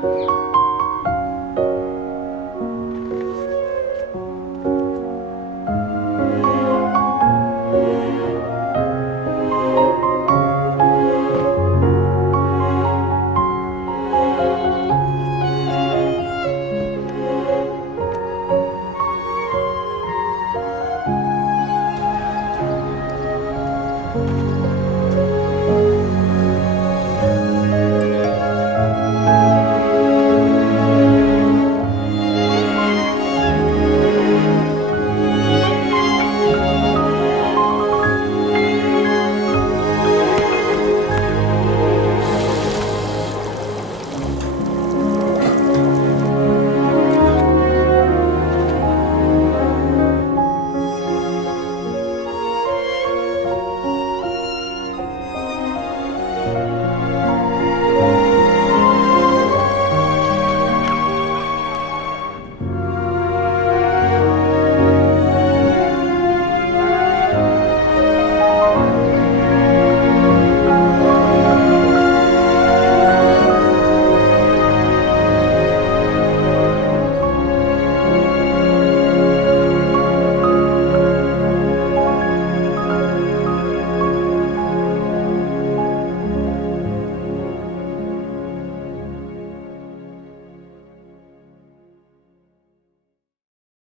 thank yeah. you